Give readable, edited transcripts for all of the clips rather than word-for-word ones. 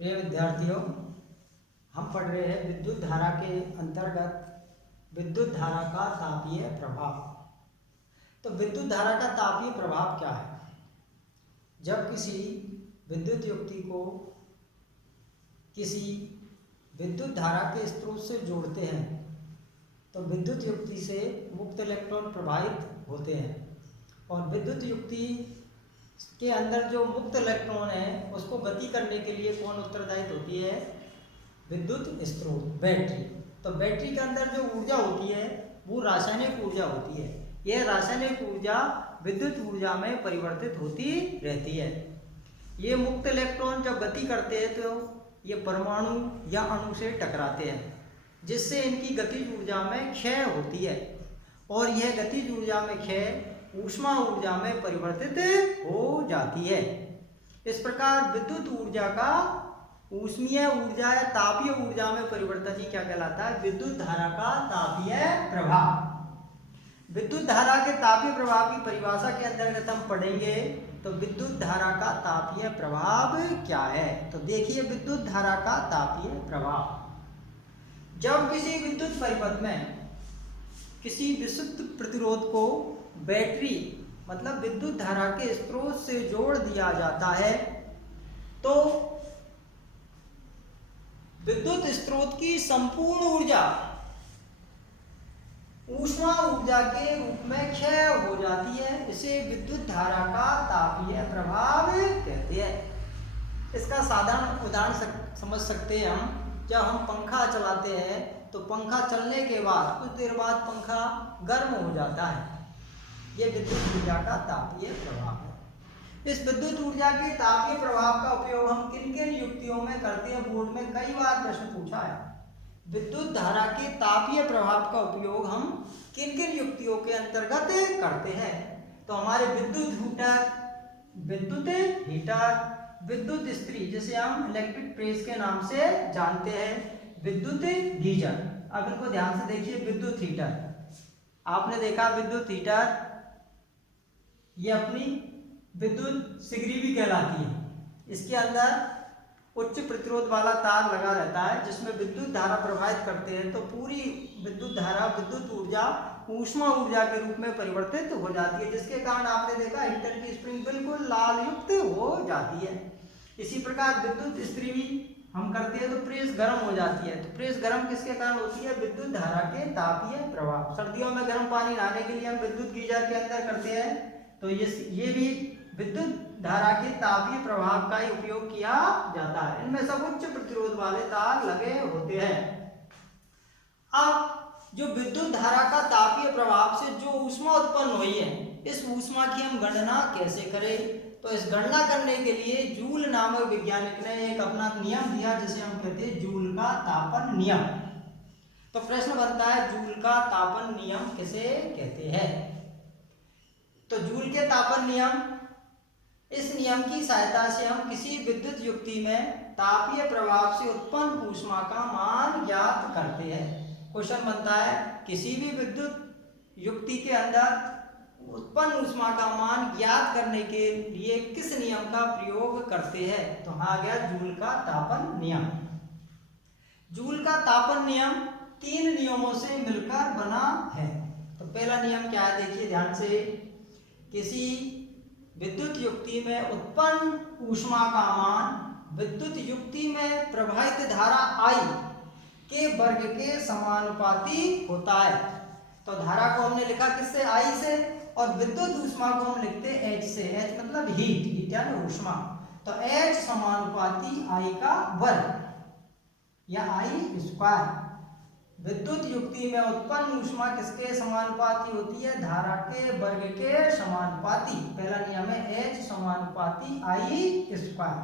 प्रिय विद्यार्थियों, हम पढ़ रहे हैं विद्युत धारा के अंतर्गत विद्युत धारा का तापीय प्रभाव। तो विद्युत धारा का तापीय प्रभाव क्या है? जब किसी विद्युत युक्ति को किसी विद्युत धारा के स्रोत से जोड़ते हैं तो विद्युत युक्ति से मुक्त इलेक्ट्रॉन प्रवाहित होते हैं और विद्युत युक्ति के अंदर जो मुक्त इलेक्ट्रॉन है उसको गति करने के लिए कौन उत्तरदायित्व होती है? विद्युत स्रोत, बैटरी। तो बैटरी के अंदर जो ऊर्जा होती है वो रासायनिक ऊर्जा होती है। यह रासायनिक ऊर्जा विद्युत ऊर्जा में परिवर्तित होती रहती है। ये मुक्त इलेक्ट्रॉन जब गति करते हैं तो ये परमाणु या अणु से टकराते हैं, जिससे इनकी गतिज ऊर्जा में क्षय होती है और यह गतिज ऊर्जा में क्षय ऊष्मा ऊर्जा में परिवर्तित हो जाती है। इस प्रकार विद्युत ऊर्जा का ऊष्मीय ऊर्जा या तापीय ऊर्जा में परिवर्तन ही क्या कहलाता है? विद्युत धारा का तापीय प्रभाव। विद्युत धारा के तापीय प्रभाव की परिभाषा के अंतर्गत हम पढ़ेंगे तो विद्युत धारा का तापीय प्रभाव क्या है। तो देखिए, विद्युत धारा का तापीय प्रभाव, जब किसी विद्युत परिपथ में किसी विशुद्ध प्रतिरोध को बैटरी मतलब विद्युत धारा के स्रोत से जोड़ दिया जाता है तो विद्युत स्रोत की संपूर्ण ऊर्जा ऊष्मा ऊर्जा के रूप में क्षय हो जाती है। इसे विद्युत धारा का तापीय प्रभाव कहते हैं। इसका साधारण उदाहरण समझ सकते हैं हम। जब हम पंखा चलाते हैं तो पंखा चलने के बाद कुछ देर बाद पंखा गर्म हो जाता है। यह विद्युत ऊर्जा का तापीय प्रभाव है। इस विद्युत ऊर्जा के तापीय प्रभाव का उपयोग हम किन किन युक्तियों में करते हैं? बोर्ड में कई बार प्रश्न पूछा है। विद्युत धारा के तापीय प्रभाव का उपयोग हम किन किन युक्तियों के अंतर्गत करते हैं? तो हमारे विद्युत हीटर, विद्युत इस्त्री जिसे हम इलेक्ट्रिक प्रेस के नाम से जानते हैं, विद्युत गीजर। अब इनको ध्यान से देखिए। विद्युत हीटर, आपने देखा विद्युत हीटर ये अपनी विद्युत सिगरी भी कहलाती है। इसके अंदर उच्च प्रतिरोध वाला तार लगा रहता है जिसमें विद्युत धारा प्रवाहित करते हैं तो पूरी विद्युत धारा विद्युत ऊर्जा ऊष्मा ऊर्जा के रूप में परिवर्तित हो जाती है, जिसके कारण आपने देखा हीटर की स्प्रिंग बिल्कुल लाल युक्त हो जाती है। इसी प्रकार विद्युत इस्त्री भी हम करते हैं तो प्रेस गर्म हो जाती है। तो प्रेस गर्म किसके कारण होती है? विद्युत धारा के तापीय प्रभाव। सर्दियों में गर्म पानी नहाने के लिए हम विद्युत गीजर के अंदर करते हैं तो ये भी विद्युत धारा के तापीय प्रभाव का ही उपयोग किया जाता है। इनमें सब उच्च प्रतिरोध वाले तार लगे होते हैं। अब जो विद्युत धारा का तापीय प्रभाव से जो ऊष्मा उत्पन्न हुई है, इस ऊष्मा की हम गणना कैसे करें? तो इस गणना करने के लिए जूल नामक वैज्ञानिक ने एक अपना नियम दिया जिसे हम कहते हैं जूल का तापन नियम। तो प्रश्न बनता है जूल का तापन नियम किसे कहते हैं? तो जूल के तापन नियम, इस नियम की सहायता से हम किसी विद्युत युक्ति में तापीय प्रभाव से उत्पन्न ऊष्मा का मान ज्ञात करते हैं। क्वेश्चन बनता है किसी भी विद्युत युक्ति के अंदर उत्पन्न ऊष्मा का मान ज्ञात करने के लिए किस नियम का प्रयोग करते हैं? तो आ गया जूल का तापन नियम। जूल का तापन नियम 3 नियमों से मिलकर बना है। तो पहला नियम क्या है? देखिए ध्यान से। किसी विद्युत युक्ति में उत्पन्न ऊष्मा का मान विद्युत युक्ति में प्रवाहित धारा I के वर्ग के समानुपाती होता है। तो धारा को हमने लिखा किससे? I से, और विद्युत ऊष्मा को हम लिखते हैं H से। H मतलब हीट यानी ऊष्मा। तो H समानुपाती I का वर्ग या I स्क्वायर। विद्युत युक्ति में उत्पन्न ऊष्मा किसके समानुपाती होती है? धारा के वर्ग के समानुपाती। पहला नियम है H समानुपाती I स्क्वायर।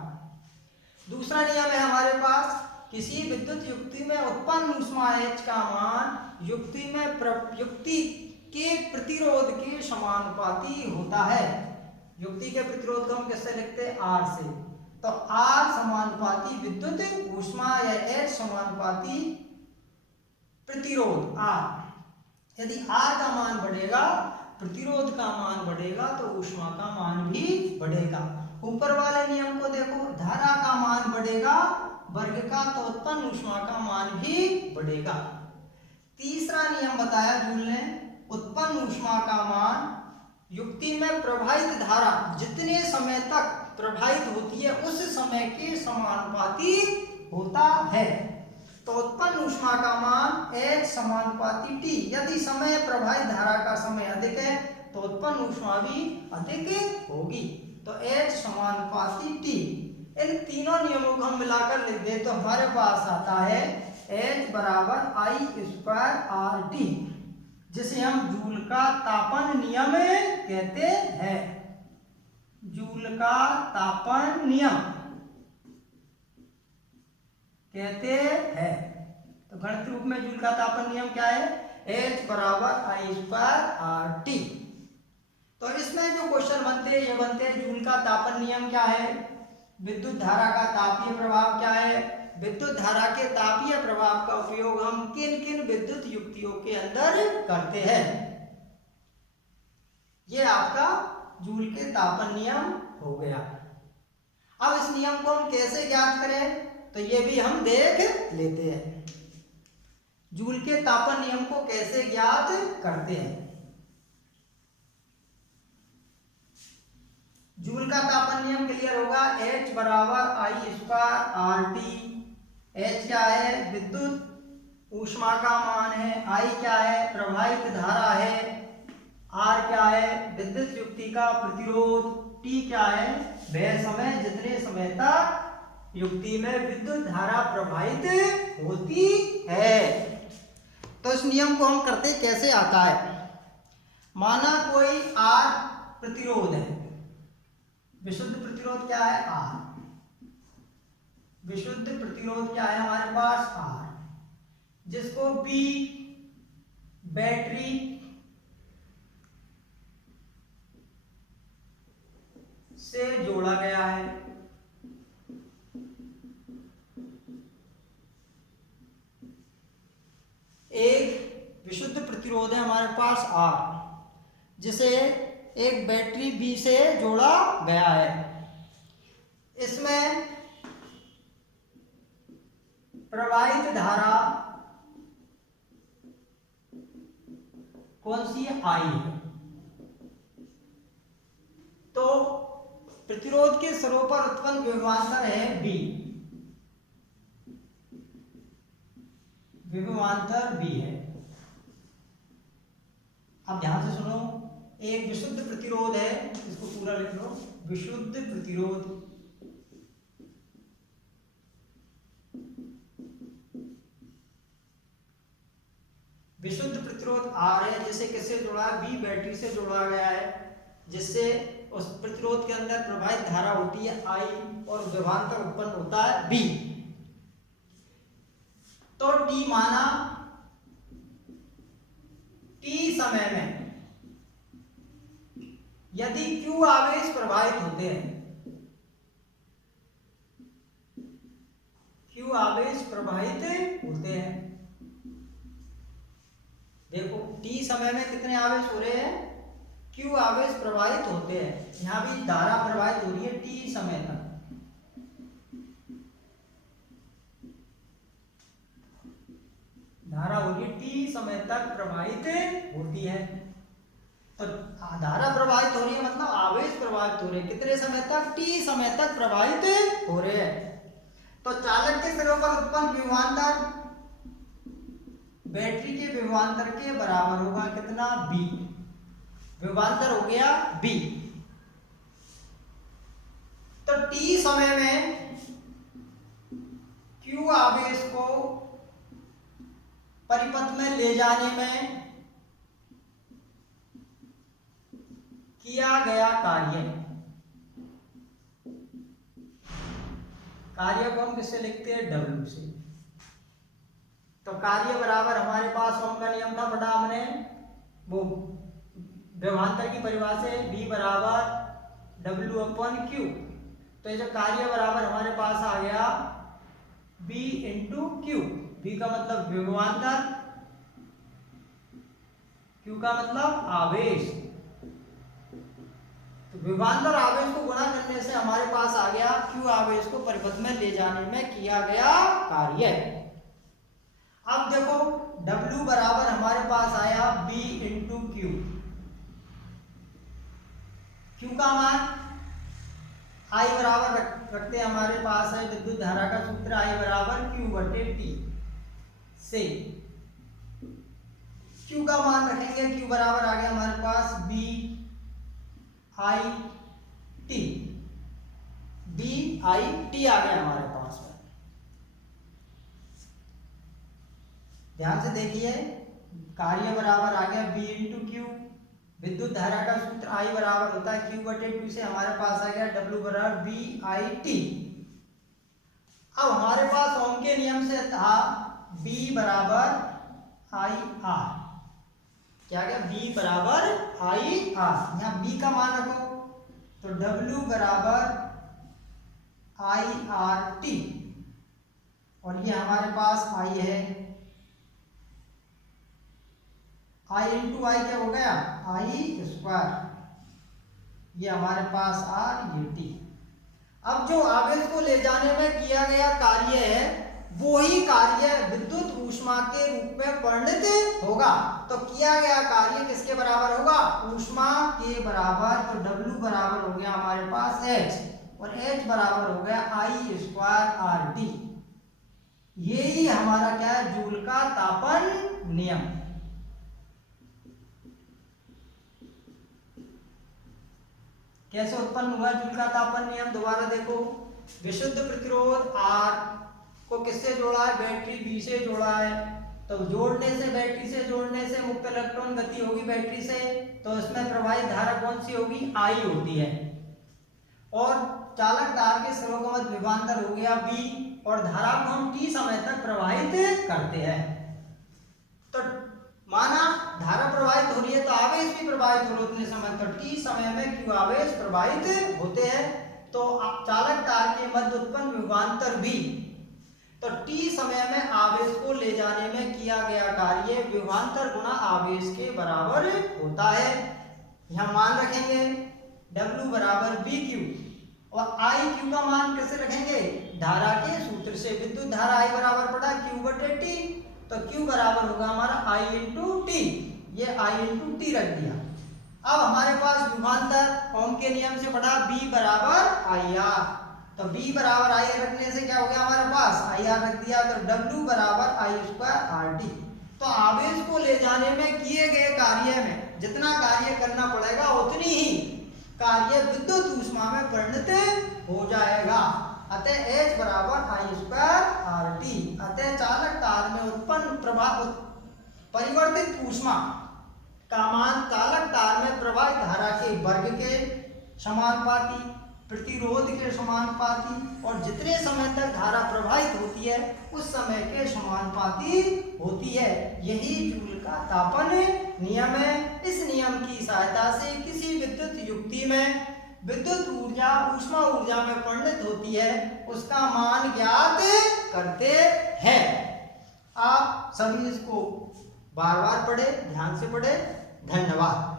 दूसरा नियम है हमारे पास, किसी विद्युत युक्ति में उत्पन्न ऊष्मा H का मान युक्ति के प्रतिरोध के समानुपाती होता है। युक्ति के प्रतिरोध को हम किससे लिखते हैं? R से। तो R समानुपाती विद्युत ऊष्मा या H समानुपाती प्रतिरोध R। यदि R का मान बढ़ेगा, प्रतिरोध का मान बढ़ेगा तो ऊष्मा का मान भी बढ़ेगा। ऊपर वाले नियम को देखो, धारा का मान देगा वर्ग का, तो उत्पन्न ऊष्मा का मान भी बढ़ेगा। तीसरा नियम बताया जूल ने, उत्पन्न ऊष्मा का मान युक्ति में प्रवाहित धारा जितने समय तक प्रवाहित होती है उस समय के समानुपाती होता है। तो उत्पन्न ऊष्मा का मान H समानुपाती T। यदि समय प्रवाहित धारा का समय अधिक है तो उत्पन्न ऊष्मा भी अधिक होगी। तो H समानुपाती T। इन तीनों नियमों को हम मिलाकर लिख दें तो हमारे पास आता है H बराबर I²RT, जिसे हम जूल का तापन नियम कहते हैं। जूल का तापन नियम कहते हैं। तो गणित रूप में जूल का तापन नियम क्या है? H बराबर I²RT। तो इसमें जो क्वेश्चन बनते हैं ये बनते हैं, जूल का तापन नियम क्या है, विद्युत धारा का तापीय प्रभाव क्या है, विद्युत धारा के तापीय प्रभाव का उपयोग हम किन किन विद्युत युक्तियों के अंदर करते हैं। ये आपका जूल के तापन नियम हो गया। अब इस नियम को हम कैसे ज्ञात करें तो ये भी हम देख लेते हैं। जूल के तापन नियम को कैसे ज्ञात करते हैं। जूल का तापन नियम क्लियर होगा। H बराबर I²RT। H क्या है? विद्युत ऊष्मा का मान है। I क्या है? प्रवाहित धारा है। R क्या है? विद्युत युक्ति का प्रतिरोध। T क्या है? वह समय जितने समय तक युक्ति में विद्युत धारा प्रवाहित होती है। तो इस नियम को हम करते कैसे आता है। माना कोई R प्रतिरोध है, विशुद्ध प्रतिरोध क्या है? R। विशुद्ध प्रतिरोध क्या है हमारे पास? R, जिसको B बैटरी से जोड़ा गया है। एक विशुद्ध प्रतिरोध है हमारे पास R, जिसे एक बैटरी B से जोड़ा गया है। इसमें प्रवाहित धारा कौन सी है? I है। तो प्रतिरोध के सिरों पर उत्पन्न विभवांतर है B, विभवांतर B है। अब ध्यान से सुनो, एक विशुद्ध प्रतिरोध है, इसको पूरा लिख लो, विशुद्ध प्रतिरोध। विशुद्ध प्रतिरोध R है, जिसे किससे जोड़ा है? B बैटरी से जोड़ा गया है, जिससे उस प्रतिरोध के अंदर प्रवाहित धारा होती है I और विभवांतर उत्पन्न होता है B। तो T माना, T समय में यदि Q आवेश प्रवाहित होते हैं, Q आवेश प्रवाहित होते हैं। देखो T समय में कितने आवेश हो रहे हैं? Q आवेश प्रवाहित होते हैं। यहां भी धारा प्रवाहित हो रही है T समय तक। धारा होगी T समय तक प्रवाहित होती है। तो धारा प्रवाहित हो रही है मतलब आवेश प्रवाहित हो रहे हैं। कितने समय तक? T समय तक प्रवाहित हो रहे हैं। तो चालक के सिरों पर उत्पन्न विभवांतर बैटरी के विभवांतर के बराबर होगा कितना? B। विभवांतर हो गया B। तो T समय में Q आवेश को परिपथ में ले जाने में किया गया कार्य को हम किससे लिखते हैं? W से। तो कार्य बराबर हमारे पास ओम का नियम था, बटा हमने वो विभवांतर की परिभाषा है B बराबर W/Q। तो ये जो कार्य बराबर हमारे पास आ गया B × Q। B का मतलब विभवांतर, Q का मतलब आवेश। तो विभवांतर आवेश को गुणा करने से हमारे पास आ गया Q आवेश को परिपथ में ले जाने में किया गया कार्य। अब देखो W बराबर हमारे पास आया B इंटू क्यू। Q का मान I बराबर रखते हैं, हमारे पास है विद्युत धारा का सूत्र I बराबर Q बटे T से Q का मान रखेंगे, Q बराबर आ गया हमारे पास B I T, B I T आ गया हमारे पास में। ध्यान से देखिए, कार्य बराबर आ गया B इंटू क्यू, विद्युत धारा का सूत्र I बराबर होता है Q बटे 2 से हमारे पास आ गया W बराबर B I T। अब हमारे पास ओम के नियम से था B बराबर I R, क्या गया B बराबर I R, यहाँ B का मान रखो तो W बराबर I R T, और ये हमारे पास I है, I इंटू आई क्या हो गया I स्क्वायर, ये हमारे पास R ये T। अब जो आवेश को ले जाने में किया गया कार्य है वही कार्य विद्युत ऊष्मा के रूप में परिणत होगा। तो किया गया कार्य किसके बराबर होगा, ऊष्मा के बराबर। तो W बराबर हो गया हमारे पास H, और H बराबर हो गया I स्क्वायर RT। यही हमारा क्या है, जूल का तापन नियम। कैसे उत्पन्न हुआ जूल का तापन नियम, दोबारा देखो, विशुद्ध प्रतिरोध R को किससे जोड़ा है, बैटरी B से जोड़ा है। तो जोड़ने से, बैटरी से जोड़ने से मुक्त इलेक्ट्रॉन गति होगी बैटरी से, तो इसमें प्रवाहित धारा कौन सी होगी, I होती है। और चालक तार के स्रोगमत विभवांतर हो गया B, और धारा को हम T समय तक प्रवाहित करते हैं। तो माना धारा प्रवाहित हो रही है तो आवेश भी प्रवाहित हो रहे उतने समय, तो T समय में Q आवेश प्रवाहित होते हैं। तो चालक तार के मध्य उत्पन्न विभवांतर भी, तो T समय में आवेश को ले जाने में किया गया कार्य विभवांतर गुणा आवेश के बराबर होता है। यहाँ मान रखेंगे W बराबर BQ, और IQ का मान कैसे रखेंगे, धारा के सूत्र से। विद्युत धारा I बराबर पड़ा Q बटे T, तो Q बराबर होगा हमारा I इंटू T, ये I इंटू T रख दिया। अब हमारे पास विभवांतर ओम के नियम से पढ़ा B बराबर IR, तो B बराबर I रखने से क्या हो गया हमारे पास, IR रख दिया, तो W बराबर I स्क्वायर RT। तो आवेश को ले जाने में किए गए कार्य में जितना कार्य करना पड़ेगा उतनी ही कार्य विद्युत ऊष्मा में परिणत हो जाएगा। अतः H बराबर I स्क्वायर RT। अतः चालक तार में उत्पन्न प्रभाव परिवर्तित ऊष्मा का मान चालक तार में प्रवाहित धारा के वर्ग के समानुपाती, प्रतिरोध के समानुपाती, और जितने समय तक धारा प्रवाहित होती है उस समय के समानुपाती होती है। यही जूल का तापन नियम है। इस नियम की सहायता से किसी विद्युत युक्ति में विद्युत ऊर्जा ऊष्मा ऊर्जा में परिणत होती है, उसका मान ज्ञात करते हैं। आप सभी इसको बार बार पढ़े, ध्यान से पढ़े। धन्यवाद।